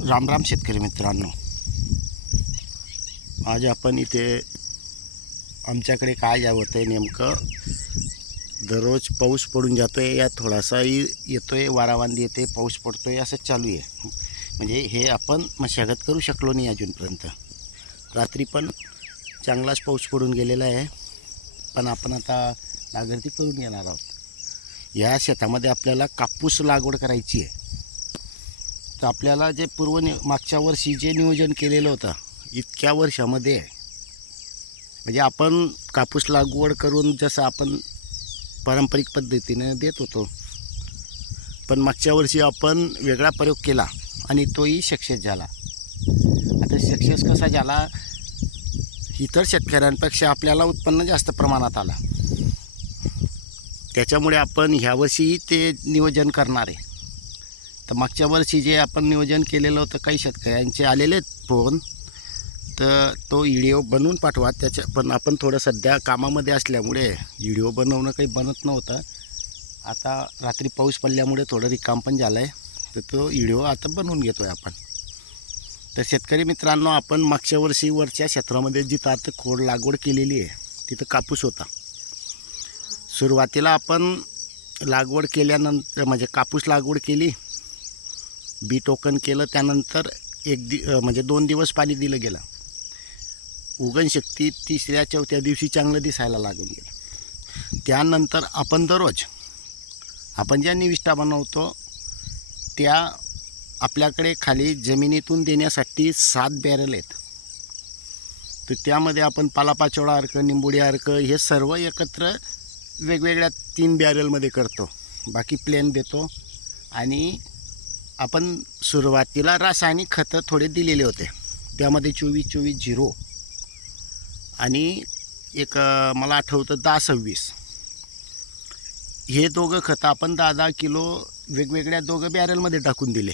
राम राम शेतकरी मित्रांनो. आज आपण इथे आमच्याकडे काय या होतं आहे नेमकं? दररोज पाऊस पडून जातो आहे या थोडासाही येतो आहे वारावांदी येते पाऊस पडतो आहे असं चालू आहे. म्हणजे हे आपण मशागत करू शकलो नाही अजूनपर्यंत. रात्री पण चांगलाच पाऊस पडून गेलेला आहे. पण आपण आता नागरती करून येणार आहोत. या शेतामध्ये आपल्याला कापूस लागवड करायची आहे. तर आपल्याला जे पूर्व नि मागच्या वर्षी जे नियोजन केलेलं होतं इतक्या वर्षामध्ये म्हणजे आपण कापूस लागवड करून जसं आपण पारंपरिक पद्धतीने देत होतो पण मागच्या वर्षी आपण वेगळा प्रयोग केला आणि तोही सक्सेस झाला. आता सक्सेस कसा झाला? इतर शेतकऱ्यांपेक्षा आपल्याला उत्पन्न जास्त प्रमाणात आलं. त्याच्यामुळे आपण ह्यावर्षीही ते नियोजन करणार आहे. तर मागच्या वर्षी जे आपण नियोजन केलेलं होतं काही शेतकऱ्यांचे आलेले आहेत फोन तर तो व्हिडिओ बनवून पाठवा. त्याच्या पण आपण थोडं सध्या कामामध्ये असल्यामुळे व्हिडिओ बनवणं काही बनत नव्हतं. आता रात्री पाऊस पडल्यामुळे थोडं रिकाम पण झालं आहे तर तो व्हिडिओ आता बनवून घेतो आहे आपण. तर शेतकरी मित्रांनो आपण मागच्या वर्षी वरच्या क्षेत्रामध्ये जिथं आता खोड लागवड केलेली आहे तिथं कापूस होता. सुरुवातीला आपण लागवड केल्यानंतर म्हणजे कापूस लागवड केली बी टोकन केलं त्यानंतर एक दि म्हणजे दोन दिवस पाणी दिलं गेलं. उगणशक्ती तिसऱ्या चौथ्या दिवशी चांगलं दिसायला लागून गेलं. त्यानंतर आपण दररोज आपण ज्या निविष्ठा बनवतो त्या आपल्याकडे खाली जमिनीतून देण्यासाठी सात बॅरल आहेत. तर त्यामध्ये आपण पालापाचोळा अर्क निंबोडी अर्क हे सर्व एकत्र वेगवेगळ्या तीन बॅरलमध्ये करतो. बाकी प्लेन देतो आणि आपण सुरुवातीला रासायनिक खतं थोडे दिलेले होते. त्यामध्ये चोवीस चोवीस झिरो आणि एक मला आठवतं दहा सव्वीस हे दोघं खतं आपण दहा दहा किलो वेगवेगळ्या दोघं बॅरलमध्ये टाकून दिले.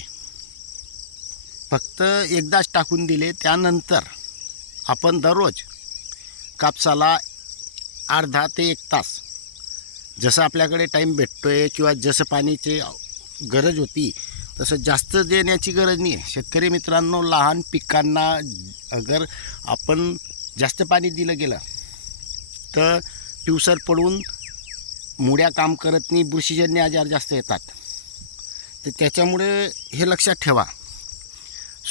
फक्त एकदाच टाकून दिले त्यानंतर आपण दररोज कापसाला अर्धा ते एक तास जसं आपल्याकडे टाईम भेटतो आहे किंवा जसं पाण्याची गरज होती तसं जास्त देण्याची गरज नाही आहे शेतकरी मित्रांनो लहान पिकांना अगर आपण जास्त पाणी दिलं गेलं तर पिवसर पडून मुड्या काम करत नाही बुरशीजन्य आजार जास्त येतात. तर त्याच्यामुळे हे लक्षात ठेवा.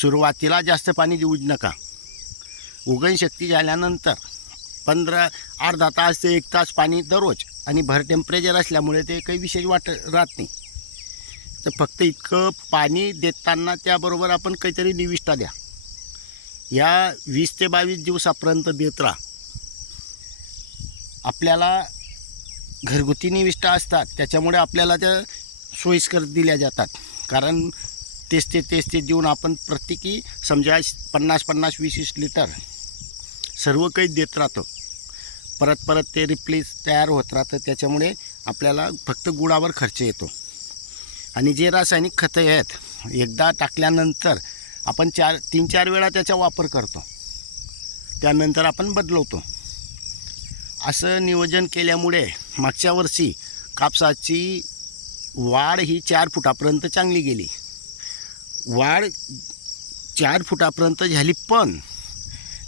सुरुवातीला जास्त पाणी देऊ नका. उगणशक्ती झाल्यानंतर पंधरा अर्धा तास ते एक तास पाणी दररोज आणि भर टेम्परेचर असल्यामुळे ते काही विशेष वाट राहत नाही. तर फक्त इतकं पाणी देताना त्याबरोबर आपण काहीतरी निविष्ठा द्या. या वीस ते बावीस दिवसापर्यंत देत राहा. आपल्याला घरगुती निविष्ठा असतात त्याच्यामुळे आपल्याला त्या सोयीस्कर दिल्या जातात. कारण तेच ते तेच ते देऊन आपण प्रत्येकी समजा पन्नास पन्नास वीस वीस लिटर सर्व काही देत राहतो. परत परत ते रिप्लेस तयार होत राहतं त्याच्यामुळे आपल्याला फक्त गुळावर खर्च येतो. आणि जे रासायनिक खतं आहेत एकदा टाकल्यानंतर आपण चार तीन चार वेळा त्याचा वापर करतो. त्यानंतर आपण बदलवतो. असं नियोजन केल्यामुळे मागच्या वर्षी कापसाची वाढ ही चार फुटापर्यंत चांगली गेली. वाढ चार फुटापर्यंत झाली पण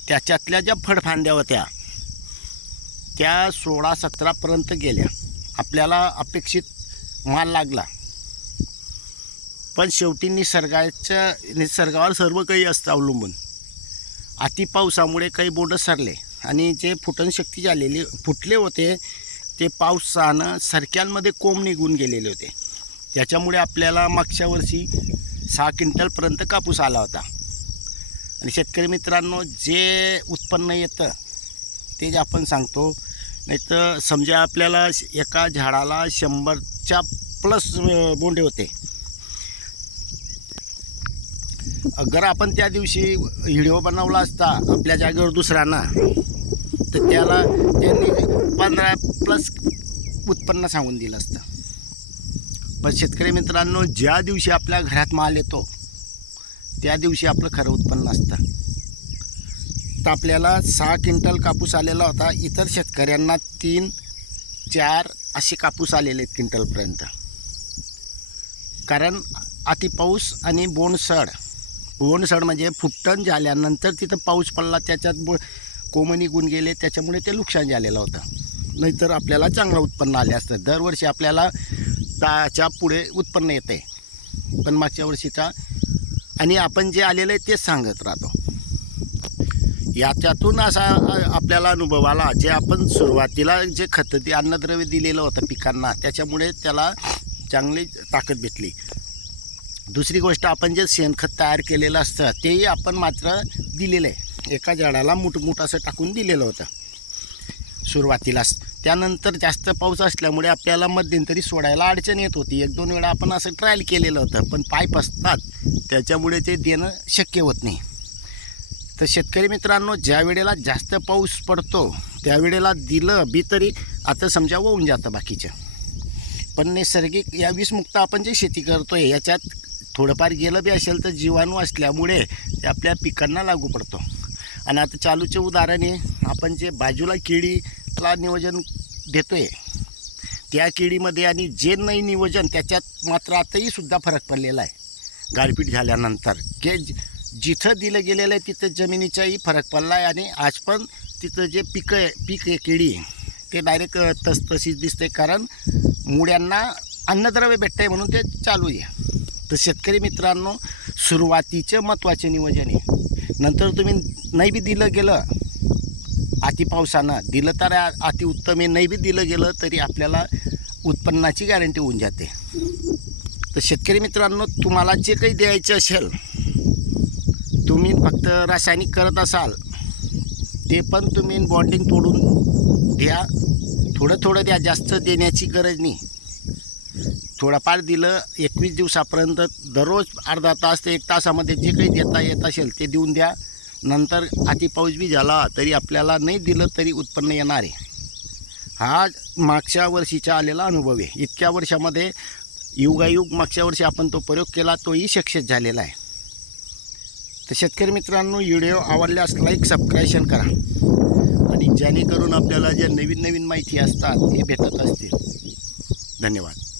त्याच्यातल्या ज्या फडफांद्या होत्या त्या सोळा सतरापर्यंत गेल्या. आपल्याला अपेक्षित माल लागला. पण शेवटी निसर्गाच्या निसर्गावर सर्व काही असतं अवलंबून. अति पावसामुळे काही बोंड सरले आणि जे फुटन शक्ती झालेली फुटले होते ते पावसानं सरक्यांमध्ये कोंब निघून गेलेले होते. त्याच्यामुळे आपल्याला मागच्या वर्षी सहा क्विंटलपर्यंत कापूस आला होता. आणि शेतकरी मित्रांनो जे उत्पन्न येतं ते जे आपण सांगतो नाही तर समजा आपल्याला एका झाडाला शंभरच्या प्लस बोंडे होते. अगर आपण त्या दिवशी व्हिडिओ बनवला असता आपल्या जागेवर दुसऱ्यांना तर त्याला त्यांनी पंधरा प्लस उत्पन्न सांगून दिलं असतं. पण शेतकरी मित्रांनो ज्या दिवशी आपल्या घरात माल येतो त्या दिवशी आपलं खरं उत्पन्न असतं. तर आपल्याला सहा क्विंटल कापूस आलेला होता इतर शेतकऱ्यांना तीन चार असे कापूस आलेले आहेत क्विंटलपर्यंत. कारण अति पाऊस आणि बोंडसड ओनसड म्हणजे फुट्टण झाल्यानंतर तिथं पाऊस पडला त्याच्यात ब कोमं निघून गेले त्याच्यामुळे ते नुकसान झालेलं होतं. नाहीतर आपल्याला चांगलं उत्पन्न आले असतं. दरवर्षी आपल्याला दहाच्या पुढे उत्पन्न येते. पण मागच्या वर्षीचा आणि आपण जे आलेलं आहे तेच सांगत राहतो. याच्यातून असा आपल्याला अनुभव आला जे आपण सुरुवातीला जे खतं ते अन्नद्रव्य दिलेलं होतं पिकांना त्याच्यामुळे त्याला चांगली ताकद भेटली. दुसरी गोष्ट आपण जे शेणखत तयार केलेलं असतं तेही आपण मात्र दिलेलं आहे. एका झाडाला मुठमुठ असं टाकून दिलेलं होतं. सुरुवातीलाच. त्यानंतर जास्त पाऊस असल्यामुळे आपल्याला मध्यंतरी सोडायला अडचण येत होती. एक दोन वेळा आपण असं ट्रायल केलेलं होतं पण पाईप असतात त्याच्यामुळे ते देणं शक्य होत नाही. तर शेतकरी मित्रांनो ज्या वेळेला जास्त पाऊस पडतो त्यावेळेला दिलं बी तरी आता समजा होऊन जातं बाकीचं. पण नैसर्गिक या विषमुक्त आपण जे शेती करतो आहे याच्यात थोडंफार गेलं बी असेल तर जीवाणू असल्यामुळे ते आपल्या पिकांना लागू पडतो. आणि आता चालूचे उदाहरण आहे आपण जे बाजूला केळीला नियोजन देतो आहे त्या केळीमध्ये आणि जे नाही नियोजन त्याच्यात मात्र आताही सुद्धा फरक पडलेला आहे. गारपीट झाल्यानंतर के जिथं दिलं गेलेलं आहे तिथं जमिनीचाही फरक पडला आहे आणि आज पण तिथं जे पिकं आहे पीक आहे केळी ते डायरेक्ट तस तशीच दिसते कारण मुळ्यांना अन्नद्रव्य भेटतंय म्हणून ते चालू आहे. तर शेतकरी मित्रांनो सुरुवातीचे महत्त्वाचे नियोजन आहे. नंतर तुम्ही नाही बी दिलं गेलं अति पावसानं. दिलं तर अति उत्तम आहे नाही बी दिलं गेलं तरी आपल्याला उत्पन्नाची गॅरंटी होऊन जाते. तर शेतकरी मित्रांनो तुम्हाला जे काही द्यायचं असेल तुम्ही फक्त रासायनिक करत असाल ते पण तुम्ही बॉन्डिंग तोडून द्या. थोडं थोडं द्या जास्त देण्याची गरज नाही. थोडंफार दिलं एकवीस दिवसापर्यंत दररोज अर्धा तास ते एक तासामध्ये जे काही देता येत असेल ते देऊन द्या. नंतर अति पाऊस बी झाला तरी आपल्याला नाही दिलं तरी उत्पन्न येणार आहे. हा मागच्या वर्षीचा आलेला अनुभव आहे. इतक्या वर्षामध्ये युगायुग मागच्या वर्षी आपण तो प्रयोग केला तोही सक्सेस झालेला आहे. तर शेतकरी मित्रांनो व्हिडिओ आवडल्यास लाईक सबस्क्रायशन करा. आणि जेणेकरून आपल्याला ज्या नवीन नवीन माहिती असतात ते भेटत असतील. धन्यवाद.